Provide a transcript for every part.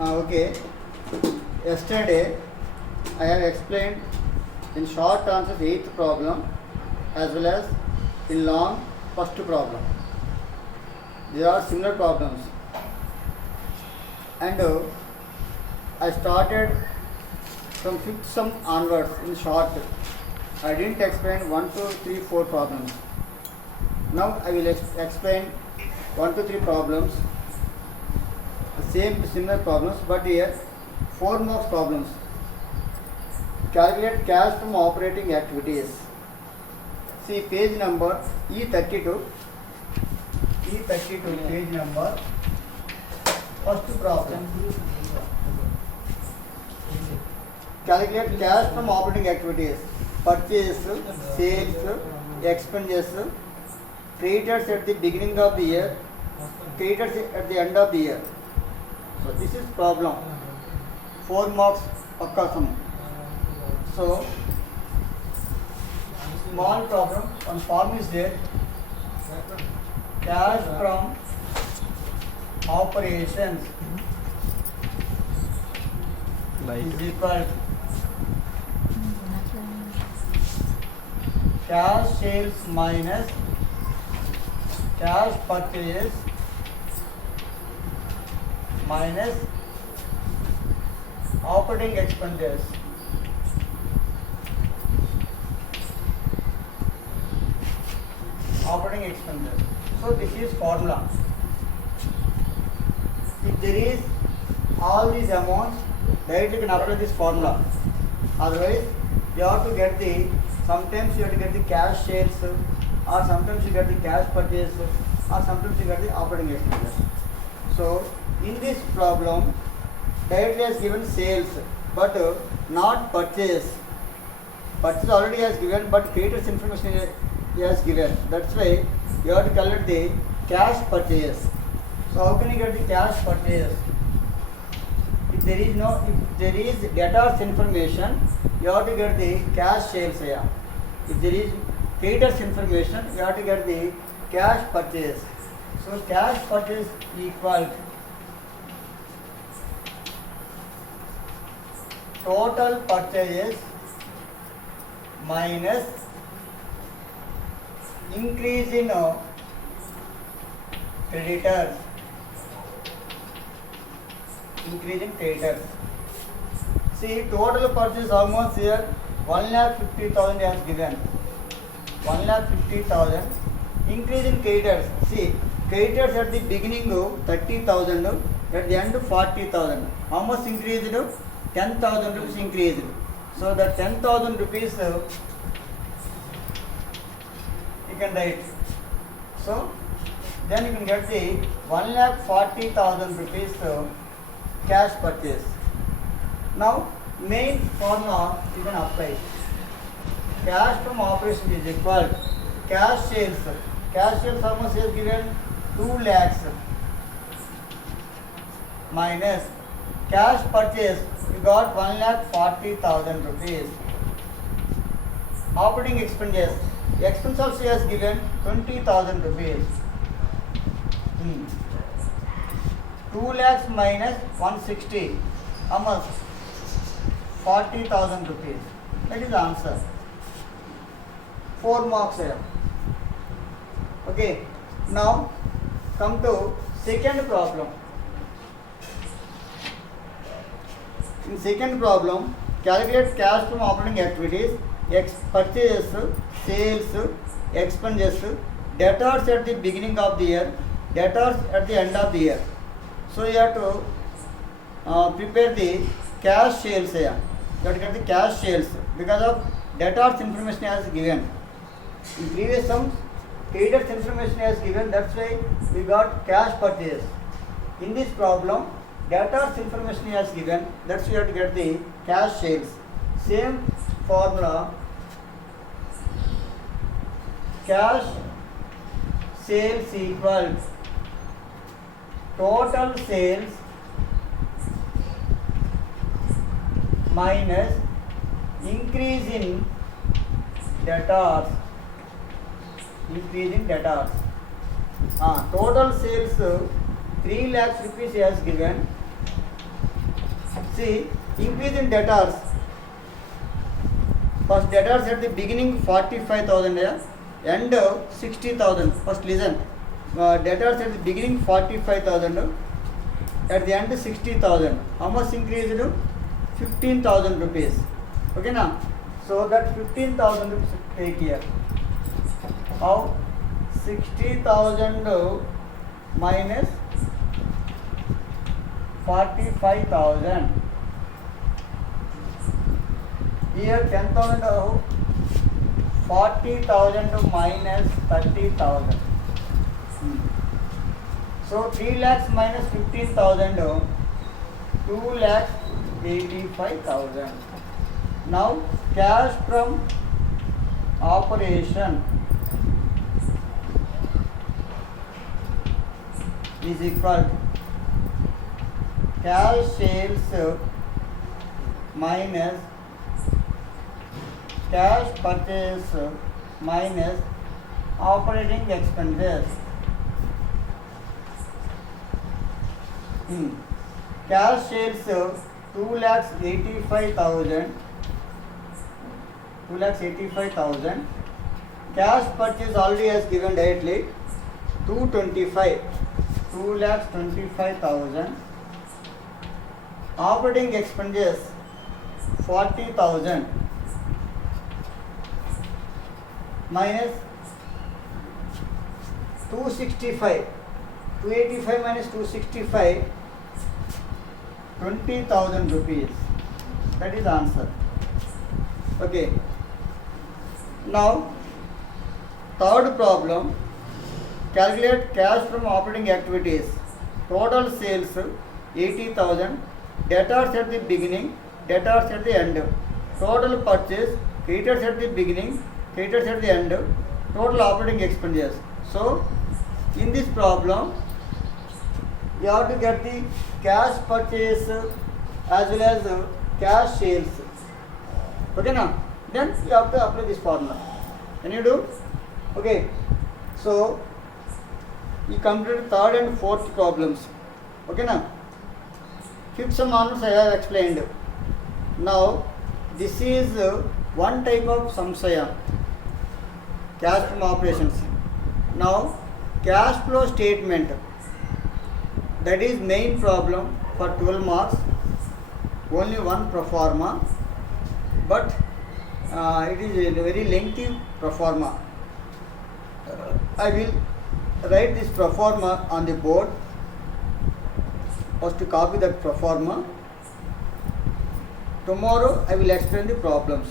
Okay. Yesterday I have explained in short answers 8th problem as well as in long first problem. These are similar problems. And I started from 5th sum onwards in short. I didn't explain 1, 2, 3, 4 problems. Now I will explain 1, 2, 3 problems. Same similar problems, but here 4 marks problems. Calculate cash from operating activities. See page number E32. E32 page number. First problem. Calculate cash from operating activities. Purchase, sales, expenses, creditors at the beginning of the year, creditors at the end of the year. So this is problem. 4 marks pakka sum. So small problem. One form is there. Cash from operations is equal cash sales minus cash purchase minus operating expenses. Operating expenses. So this is formula. If there is all these amounts, directly you can apply this formula. Otherwise, you have to get the, sometimes you have to get the cash sales, or sometimes you get the cash purchase, or sometimes you get the operating expenses. So in this problem, directly has given sales, but not purchase. Purchase already has given, but creditors information he has given. That's why you have to calculate the cash purchase. So how can you get the cash purchase? If there is debtors information, you have to get the cash sales here. If there is creditors information, you have to get the cash purchase. So cash purchase equal total purchases minus increase in creditors. Increase in creditors. See, total purchase how much here? 1,50,000 has given. 1,50,000. Increase in creditors. See, creditors at the beginning 30,000, at the end 40,000. How much increased? 10,000 rupees increased. So the 10,000 rupees you can write. So then you can get the 1,40,000 rupees cash purchase. Now main formula you can apply. Cash from operation is equal cash sales. Cash sales how much is given? 2 lakhs minus cash purchase you got 1,40,000 rupees. Operating expenses. Expense also has given 20,000 rupees. 2 lakhs minus 160. How much? 40,000 rupees. That is the answer. 4 marks here. Okay. Now come to second problem. In second problem, calculate cash from operating activities, purchases, sales, expenses, debtors at the beginning of the year, debtors at the end of the year. So you have to prepare the cash sales here. You have to get the cash sales because of debtors information has given. In previous sums, creditors information has given. That's why we got cash purchase. In this problem, debtors information has given. That's why you have to get the cash sales. Same formula. Cash sales equals total sales minus increase in debtors. Total sales 3 lakhs rupees he has given. See, increase in debtors. First debtors at the beginning 45,000 and 60,000. First listen. Debtors at the beginning 45,000, at the end 60,000. How much increased? 15,000 rupees. Okay now. So that 15,000 rupees take here. How? 60,000 minus 45,000. Here 10,000, 40,000 minus 30,000. So 3 lakhs minus 15,000, 2 lakhs 85,000. Now cash from operation is equal to cash sales minus cash purchase minus operating expenses. Cash sales 2,85,000. 2,85,000. Cash purchase already has given directly 225. 2,25,000. Operating expenses 40,000 minus 265. 285 minus 265, 20,000 rupees. That is answer. Okay. Now, third problem. Calculate cash from operating activities. Total sales 80,000. Debtors at the beginning, debtors at the end. Total purchase, creditors at the beginning, creditors at the end. Total operating expenses. So, in this problem, you have to get the cash purchase as well as cash sales. Okay now? Then you have to apply this formula. Can you do? Okay. So, you completed third and fourth problems. Okay now? Fifth sum onwards I have explained. Now, this is one type of samsaya, cash from operations. Now, cash flow statement, that is main problem for 12 marks, only one pro forma, but it is a very lengthy pro forma. I will write this pro forma on the board. First to copy that pro forma. Tomorrow I will explain the problems.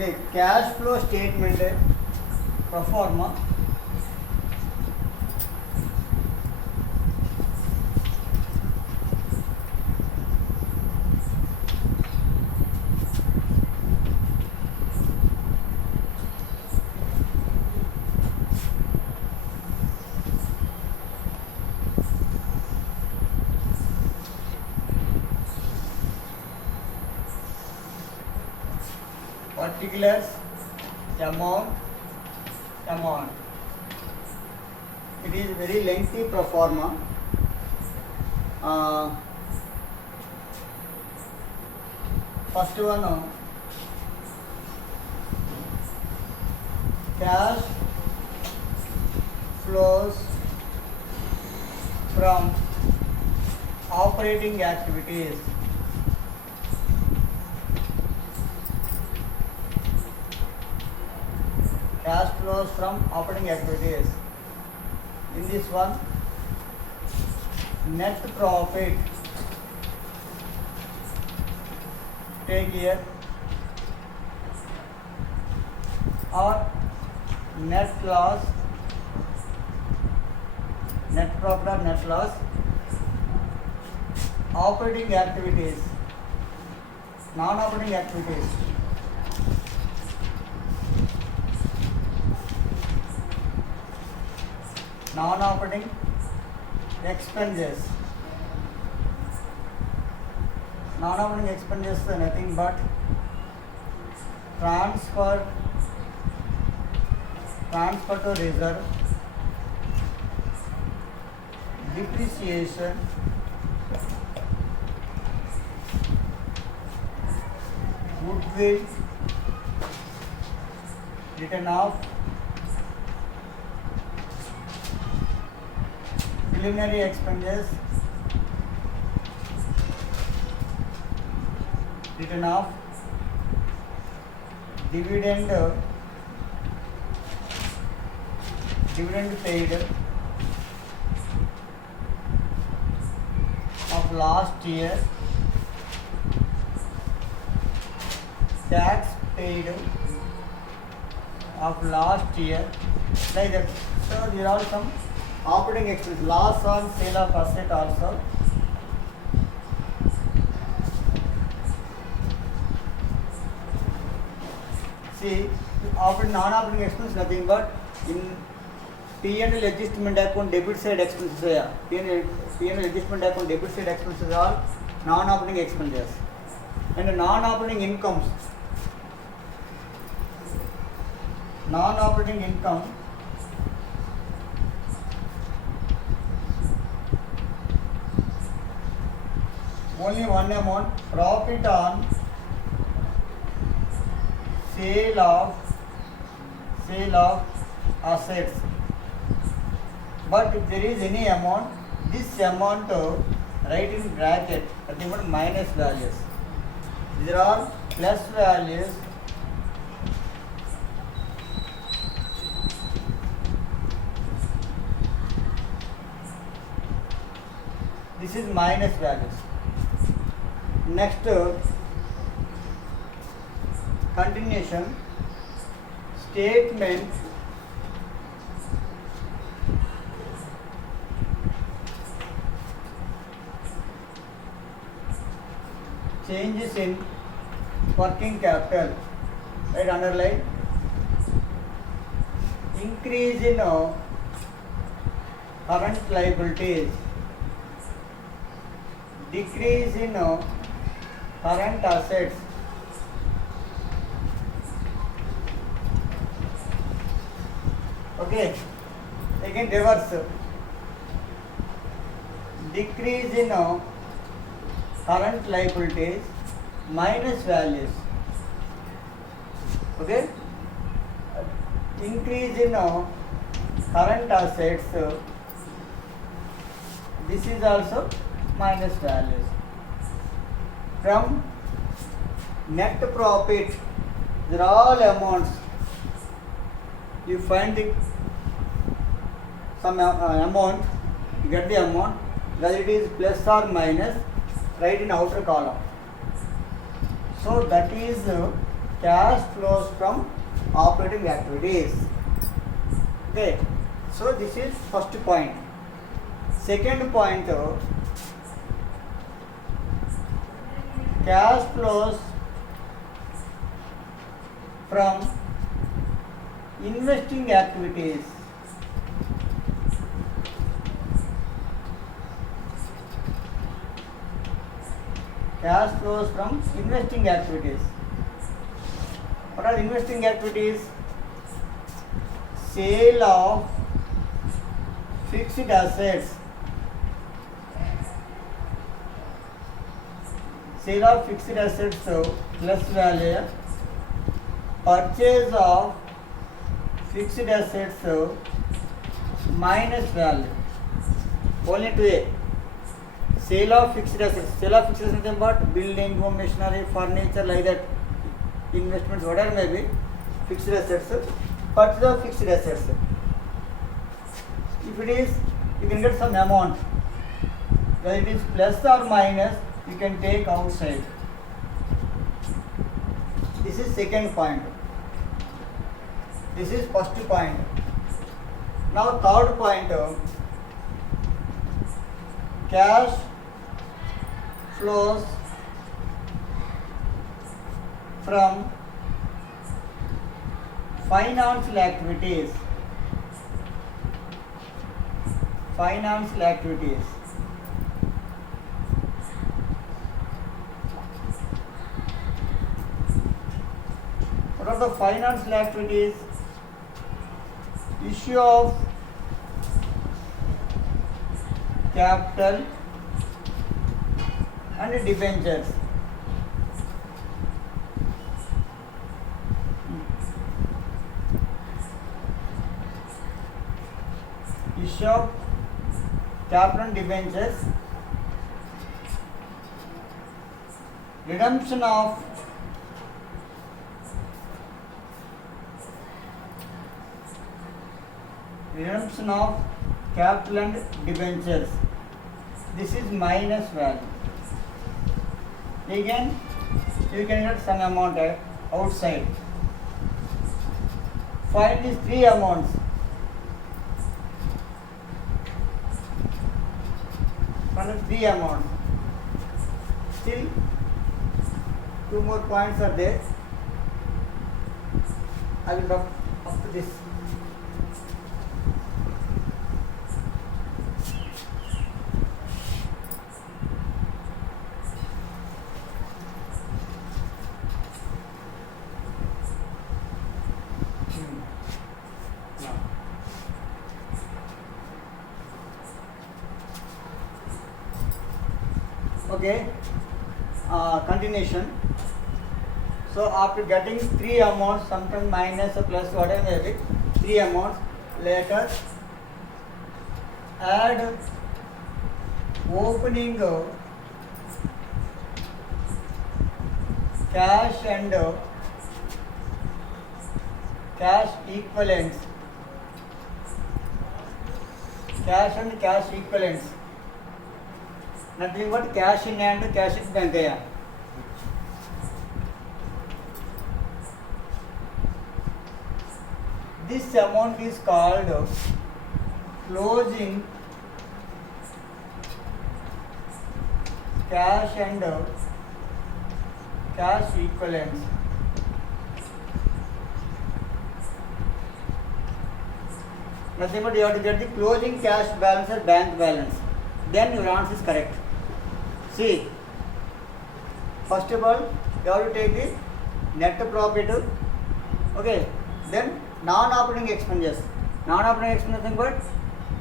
Okay, cash flow statement pro forma. Particulars, amount. It is very lengthy pro forma. First one, cash flows from operating activities. Cash flows from operating activities. In this one, net profit, take here, or net loss, net profit or net loss, operating activities, non-operating activities. Non-operating expenses. Non-operating expenses are nothing but transfer to reserve, depreciation, goodwill, written off, preliminary expenses, written off, dividend paid of last year, tax paid of last year, like that. So there are some operating expenses, loss on sale of asset also. See, non-operating expense nothing but in P&L adjustment account debit side expenses. P&L adjustment account debit side expenses are non-operating expenses. And non-operating incomes. Non-operating income only one amount, profit on sale of assets. But if there is any amount, this amount write in bracket, nothing but minus values. These are all plus values. This is minus values. Next, continuation, statement changes in working capital, right, underline, increase in current liabilities, decrease in current assets, okay, again reverse, decrease in current liabilities, minus values, okay, increase in current assets, this is also minus values. From net profit, these are all amounts. You find some amount, you get the amount, whether it is plus or minus, write in outer column. So that is cash flows from operating activities. Okay, so this is first point. Second point, cash flows from investing activities. Cash flows from investing activities. What are investing activities? Sale of fixed assets. Sale of fixed assets, so plus value. Purchase of fixed assets, so minus value. Only to A. Sale of fixed assets. Sale of fixed assets is about building, home machinery, furniture, like that. Investments, whatever may be. Fixed assets. Purchase of fixed assets. If it is, you can get some amount. Whether it is plus or minus, you can take outside. This is second point. This is first point. Now third point, cash flows from financial activities. Financial activities. What are the financial activities? Issue of capital and debentures. Issue of capital and debentures. Redemption of capital and debentures. This is minus value. Again, you can get some amount outside. Find these three amounts. Find the three amounts. Still, two more points are there. I will talk after this. Okay, continuation. So after getting three amounts, sometimes minus or plus, whatever it is, three amounts, later add opening cash and cash equivalents. Cash and cash equivalents. Nothing but cash in hand, cash in bank. This amount is called closing cash and cash equivalents. Nothing but you have to get the closing cash balance or bank balance. Then your answer is correct. See, first of all, you have to take the net profit. Okay, then non-operating expenses. Non-operating expenses nothing but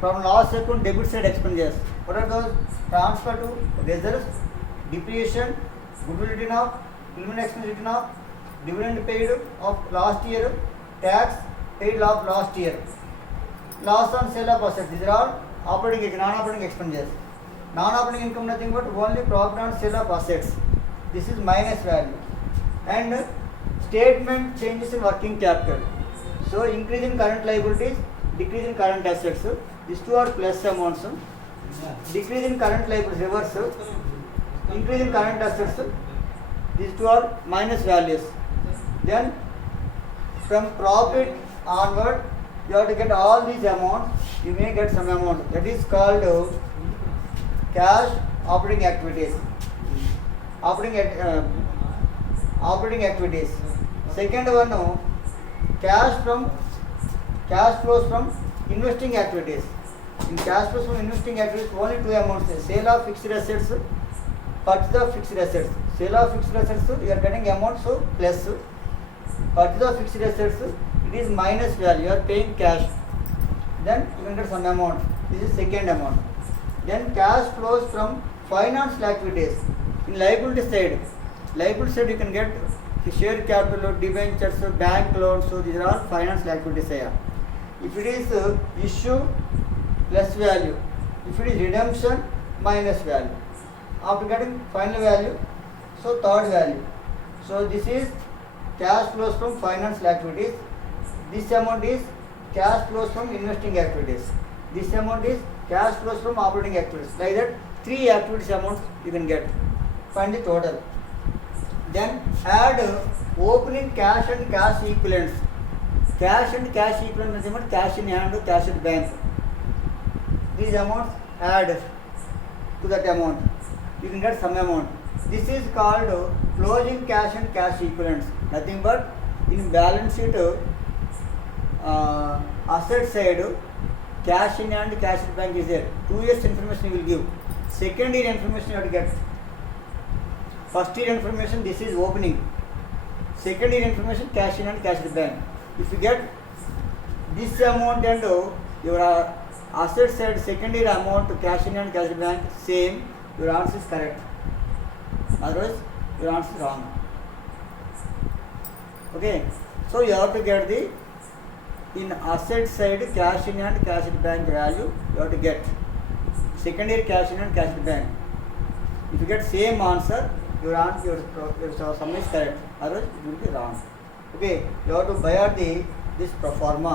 from loss account debit side expenses. What are those? Transfer to reserves, depreciation, goodwill written off, preliminary expense written off, dividend paid of last year, tax paid of last year, loss on sale of assets. These are all operating, non-operating expenses. Non-operating income nothing but only profit on sale of assets. This is minus value. And statement changes in working capital. So increase in current liabilities, decrease in current assets. These two are plus amounts. Decrease in current liabilities, reverse. Increase in current assets. These two are minus values. Then from profit onward, you have to get all these amounts. You may get some amount. That is called cash operating activities. Operating activities. Second one, cash flows from investing activities. In cash flows from investing activities, only two amounts: sale of fixed assets, purchase of fixed assets. Sale of fixed assets, you are getting amount, so plus. Purchase of fixed assets, it is minus value. You are paying cash. Then you can get some amount. This is second amount. Then cash flows from financial activities. In liability side you can get share capital, debentures, bank loans. So these are all financial activities here. If it is issue, plus value. If it is redemption, minus value. After getting final value, so third value. So this is cash flows from financial activities. This amount is cash flows from investing activities. This amount is cash flows from operating activities. Like that, three activities amounts you can get. Find the total. Then add opening cash and cash equivalents. Cash and cash equivalents is cash in hand, cash at bank. These amounts add to that amount. you can get some amount. This is called closing cash and cash equivalents. Nothing but in balance sheet asset side, cash in and cash at bank is there. 2 years information you will give. Second year information you have to get. First year information, this is opening. Second year information, cash in and cash at bank. If you get this amount and your asset side second year amount to cash in and cash at bank same, your answer is correct. Otherwise your answer is wrong. Okay, so you have to get the in asset side cash in and cash at bank value you have to get. Second year cash in and cash at bank. If you get same answer, your sum is correct. Otherwise it will be wrong. Okay, you have to buy out this pro forma.